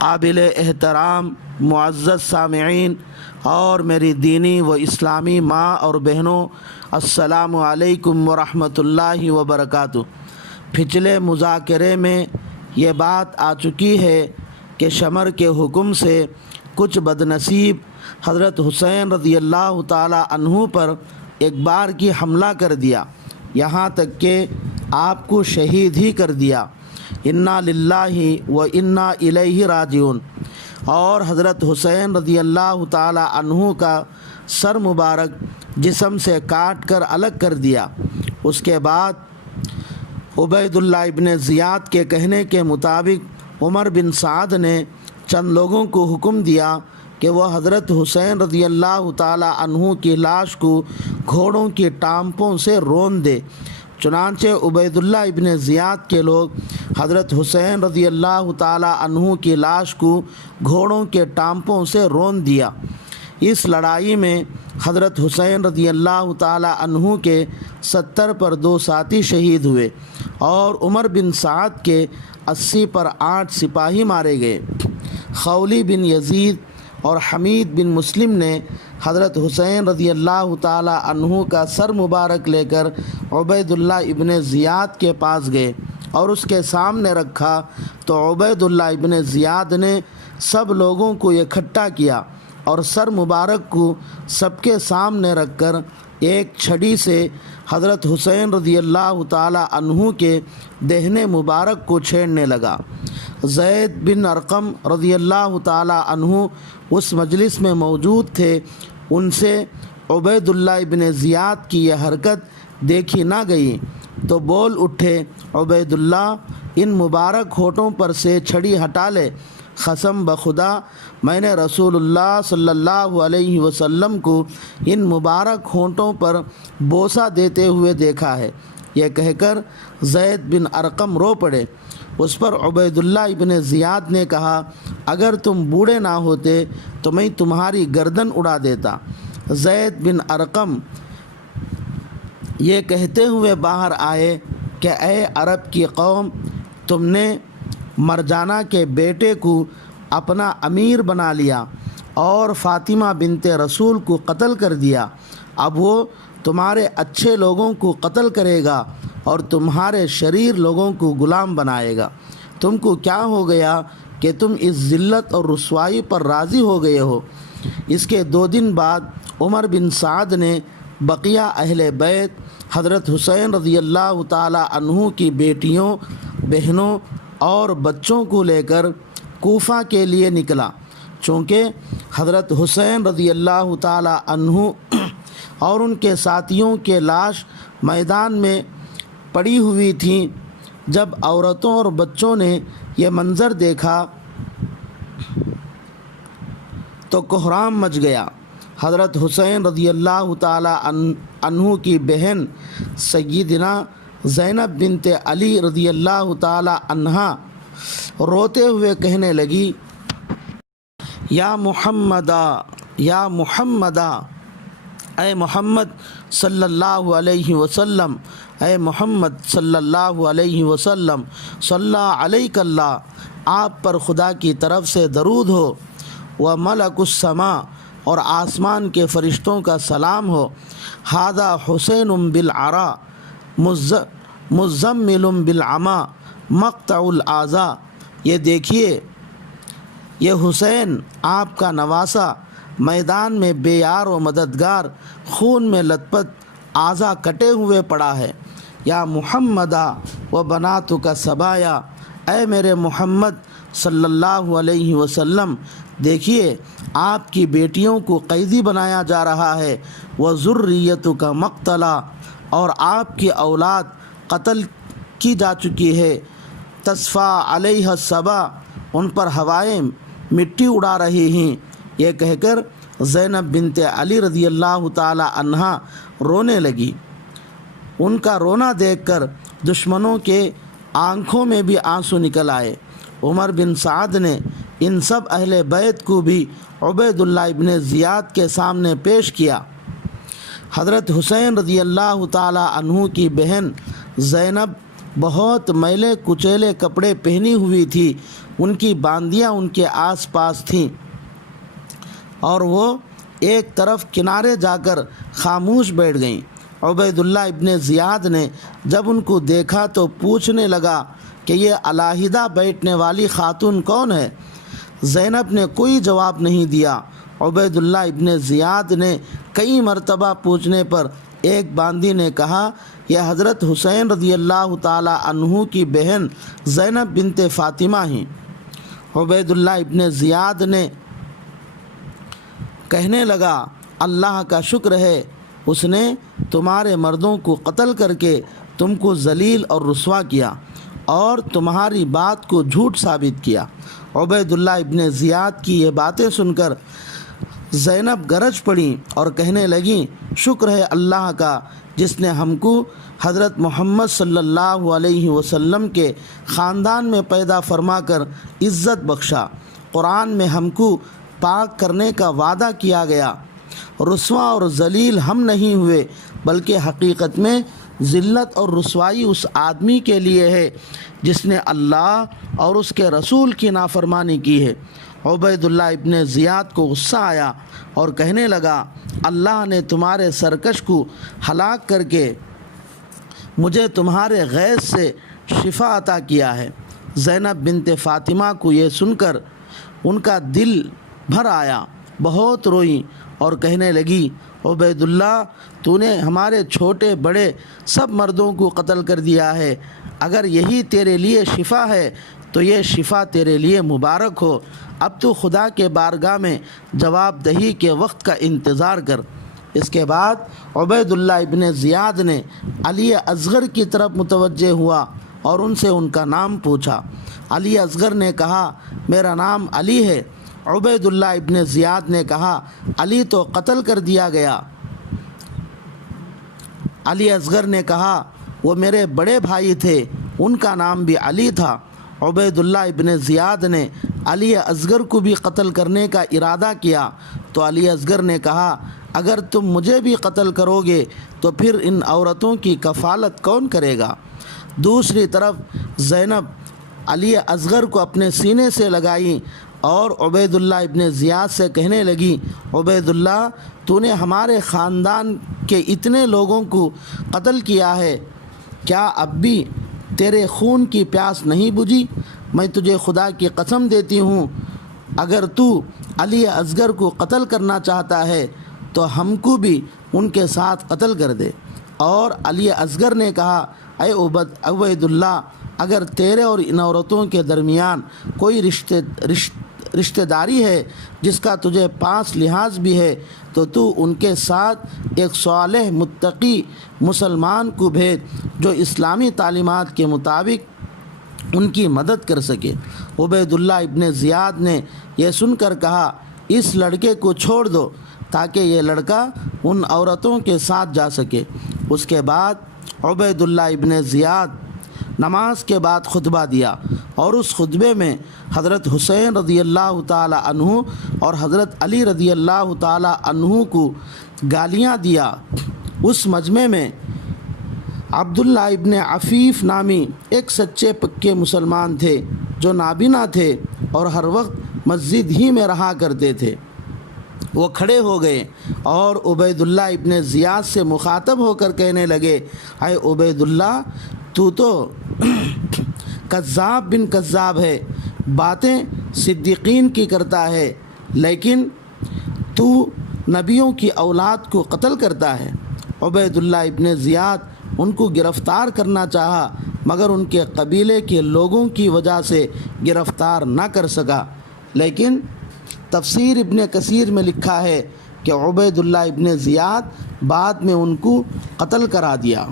قابل احترام معزز سامعین اور میری دینی و اسلامی ماں اور بہنوں، السلام علیکم ورحمۃ اللہ وبرکاتہ۔ پچھلے مذاکرے میں یہ بات آ چکی ہے کہ شمر کے حکم سے کچھ بدنصیب حضرت حسین رضی اللہ تعالی عنہ پر ایک بار کی حملہ کر دیا، یہاں تک کہ آپ کو شہید ہی کر دیا۔ انا للہ و انا الیہ راجعون۔ اور حضرت حسین رضی اللہ تعالی عنہ کا سر مبارک جسم سے کاٹ کر الگ کر دیا۔ اس کے بعد عبید اللہ ابن زیاد کے کہنے کے مطابق عمر بن سعد نے چند لوگوں کو حکم دیا کہ وہ حضرت حسین رضی اللہ تعالی عنہ کی لاش کو گھوڑوں کی ٹانپوں سے رون دے۔ چنانچہ عبید اللہ ابن زیاد کے لوگ حضرت حسین رضی اللہ تعالی عنہ کی لاش کو گھوڑوں کے ٹانپوں سے رون دیا۔ اس لڑائی میں حضرت حسین رضی اللہ تعالی عنہ کے 70 پر 2 ساتھی شہید ہوئے اور عمر بن سعد کے 80 پر 8 سپاہی مارے گئے۔ خولی بن یزید اور حمید بن مسلم نے حضرت حسین رضی اللہ تعالی عنہ کا سر مبارک لے کر عبید اللہ ابن زیاد کے پاس گئے اور اس کے سامنے رکھا تو عبید اللہ ابن زیاد نے سب لوگوں کو اکٹھا کیا اور سر مبارک کو سب کے سامنے رکھ کر ایک چھڑی سے حضرت حسین رضی اللہ تعالی عنہ کے دہنے مبارک کو چھیڑنے لگا۔ زید بن ارقم رضی اللہ تعالی عنہ اس مجلس میں موجود تھے۔ ان سے عبید اللہ ابن زیاد کی یہ حرکت دیکھی نہ گئی تو بول اٹھے، عبید اللہ، ان مبارک ہونٹوں پر سے چھڑی ہٹا لے۔ قسم بخدا میں نے رسول اللہ صلی اللہ علیہ وسلم کو ان مبارک ہونٹوں پر بوسہ دیتے ہوئے دیکھا ہے۔ یہ کہہ کر زید بن ارقم رو پڑے۔ اس پر عبید اللہ ابن زیاد نے کہا، اگر تم بوڑھے نہ ہوتے تو میں تمہاری گردن اڑا دیتا۔ زید بن ارقم یہ کہتے ہوئے باہر آئے کہ اے عرب کی قوم، تم نے مرجانہ کے بیٹے کو اپنا امیر بنا لیا اور فاطمہ بنت رسول کو قتل کر دیا۔ اب وہ تمہارے اچھے لوگوں کو قتل کرے گا اور تمہارے شریر لوگوں کو غلام بنائے گا۔ تم کو کیا ہو گیا کہ تم اس ذلت اور رسوائی پر راضی ہو گئے ہو؟ اس کے 2 دن بعد عمر بن سعد نے بقیہ اہل بیت حضرت حسین رضی اللہ تعالی عنہ کی بیٹیوں، بہنوں اور بچوں کو لے کر کوفہ کے لیے نکلا، چونکہ حضرت حسین رضی اللہ تعالی عنہ اور ان کے ساتھیوں کے لاش میدان میں پڑی ہوئی تھیں۔ جب عورتوں اور بچوں نے یہ منظر دیکھا تو کوہرام مچ گیا۔ حضرت حسین رضی اللہ تعالی عنہ کی بہن سیدنا زینب بنت علی رضی اللہ تعالی عنہا روتے ہوئے کہنے لگی، یا محمدہ، یا محمدہ، اے محمد صلی اللہ علیہ وسلم، اے محمد صلی اللہ علیہ وسلم، صلی علیک اللہ، آپ پر خدا کی طرف سے درود ہو، و ملک السماء، اور آسمان کے فرشتوں کا سلام ہو، ھذا حسین بالعراء مزمل بالعما مقطع الاعضاء، یہ دیکھیے یہ حسین آپ کا نواسہ میدان میں بے یار و مددگار، خون میں لت پت، اعضا کٹے ہوئے پڑا ہے۔ یا محمدہ و بناتک سبایا، اے میرے محمد صلی اللہ علیہ وسلم، دیکھیے آپ کی بیٹیوں کو قیدی بنایا جا رہا ہے، وذریتک مقتلا، اور آپ کی اولاد قتل کی جا چکی ہے، تصفیٰ علیہ الصبا، ان پر ہوائیں مٹی اڑا رہی ہیں۔ یہ کہہ کر زینب بنت علی رضی اللہ تعالی عنہا رونے لگی۔ ان کا رونا دیکھ کر دشمنوں کے آنکھوں میں بھی آنسو نکل آئے۔ عمر بن سعد نے ان سب اہل بیت کو بھی عبید اللہ ابن زیاد کے سامنے پیش کیا۔ حضرت حسین رضی اللہ تعالی عنہ کی بہن زینب بہت میلے کچیلے کپڑے پہنی ہوئی تھی، ان کی باندیاں ان کے آس پاس تھیں، اور وہ ایک طرف کنارے جا کر خاموش بیٹھ گئیں۔ عبیداللہ ابن زیاد نے جب ان کو دیکھا تو پوچھنے لگا کہ یہ علیحدہ بیٹھنے والی خاتون کون ہے؟ زینب نے کوئی جواب نہیں دیا۔ عبیداللہ ابن زیاد نے کئی مرتبہ پوچھنے پر ایک باندی نے کہا، یہ حضرت حسین رضی اللہ تعالی عنہ کی بہن زینب بنت فاطمہ ہیں۔ عبیداللہ ابن زیاد نے کہنے لگا، اللہ کا شکر ہے، اس نے تمہارے مردوں کو قتل کر کے تم کو ذلیل اور رسوا کیا اور تمہاری بات کو جھوٹ ثابت کیا۔ عبیداللہ ابن زیاد کی یہ باتیں سن کر زینب گرج پڑیں اور کہنے لگیں، شکر ہے اللہ کا جس نے ہم کو حضرت محمد صلی اللہ علیہ وسلم کے خاندان میں پیدا فرما کر عزت بخشا۔ قرآن میں ہم کو پاک کرنے کا وعدہ کیا گیا۔ رسوا اور ذلیل ہم نہیں ہوئے، بلکہ حقیقت میں ذلت اور رسوائی اس آدمی کے لیے ہے جس نے اللہ اور اس کے رسول کی نافرمانی کی ہے۔ عبیداللہ ابن زیاد کو غصہ آیا اور کہنے لگا، اللہ نے تمہارے سرکش کو ہلاک کر کے مجھے تمہارے غیظ سے شفا عطا کیا ہے۔ زینب بنت فاطمہ کو یہ سن کر ان کا دل بھر آیا، بہت روئیں اور کہنے لگی، عبیداللہ تو نے ہمارے چھوٹے بڑے سب مردوں کو قتل کر دیا ہے، اگر یہی تیرے لیے شفا ہے تو یہ شفا تیرے لیے مبارک ہو۔ اب تو خدا کے بارگاہ میں جواب دہی کے وقت کا انتظار کر۔ اس کے بعد عبیداللہ ابن زیاد نے علی اصغر کی طرف متوجہ ہوا اور ان سے ان کا نام پوچھا۔ علی اصغر نے کہا، میرا نام علی ہے۔ عبیداللہ ابن زیاد نے کہا، علی تو قتل کر دیا گیا۔ علی اصغر نے کہا، وہ میرے بڑے بھائی تھے، ان کا نام بھی علی تھا۔ عبیداللہ ابن زیاد نے علی اصغر کو بھی قتل کرنے کا ارادہ کیا تو علی اصغر نے کہا، اگر تم مجھے بھی قتل کرو گے تو پھر ان عورتوں کی کفالت کون کرے گا؟ دوسری طرف زینب علی اصغر کو اپنے سینے سے لگائیں اور عبیداللہ ابن زیاد سے کہنے لگی، عبیداللہ تو نے ہمارے خاندان کے اتنے لوگوں کو قتل کیا ہے، کیا اب بھی تیرے خون کی پیاس نہیں بجھی؟ میں تجھے خدا کی قسم دیتی ہوں، اگر تو علی اصغر کو قتل کرنا چاہتا ہے تو ہم کو بھی ان کے ساتھ قتل کر دے۔ اور علی اصغر نے کہا، اے عبیداللہ، اگر تیرے اور ان عورتوں کے درمیان کوئی رشتہ داری ہے جس کا تجھے پاس لحاظ بھی ہے تو ان کے ساتھ ایک صالح متقی مسلمان کو بھیج جو اسلامی تعلیمات کے مطابق ان کی مدد کر سکے۔ عبیداللہ ابن زیاد نے یہ سن کر کہا، اس لڑکے کو چھوڑ دو تاکہ یہ لڑکا ان عورتوں کے ساتھ جا سکے۔ اس کے بعد عبیداللہ ابن زیاد نماز کے بعد خطبہ دیا اور اس خطبے میں حضرت حسین رضی اللہ تعالی عنہ اور حضرت علی رضی اللہ تعالی عنہ کو گالیاں دیا۔ اس مجمع میں عبداللہ ابن عفیف نامی ایک سچے پکے مسلمان تھے جو نابینا تھے اور ہر وقت مسجد ہی میں رہا کرتے تھے۔ وہ کھڑے ہو گئے اور عبیداللہ ابن زیاد سے مخاطب ہو کر کہنے لگے، اے عبیداللہ، تو کذاب بن کذاب ہے، باتیں صدیقین کی کرتا ہے، لیکن تو نبیوں کی اولاد کو قتل کرتا ہے۔ عبیداللہ ابن زیاد ان کو گرفتار کرنا چاہا مگر ان کے قبیلے کے لوگوں کی وجہ سے گرفتار نہ کر سکا، لیکن تفسیر ابن کثیر میں لکھا ہے کہ عبیداللہ ابن زیاد بعد میں ان کو قتل کرا دیا۔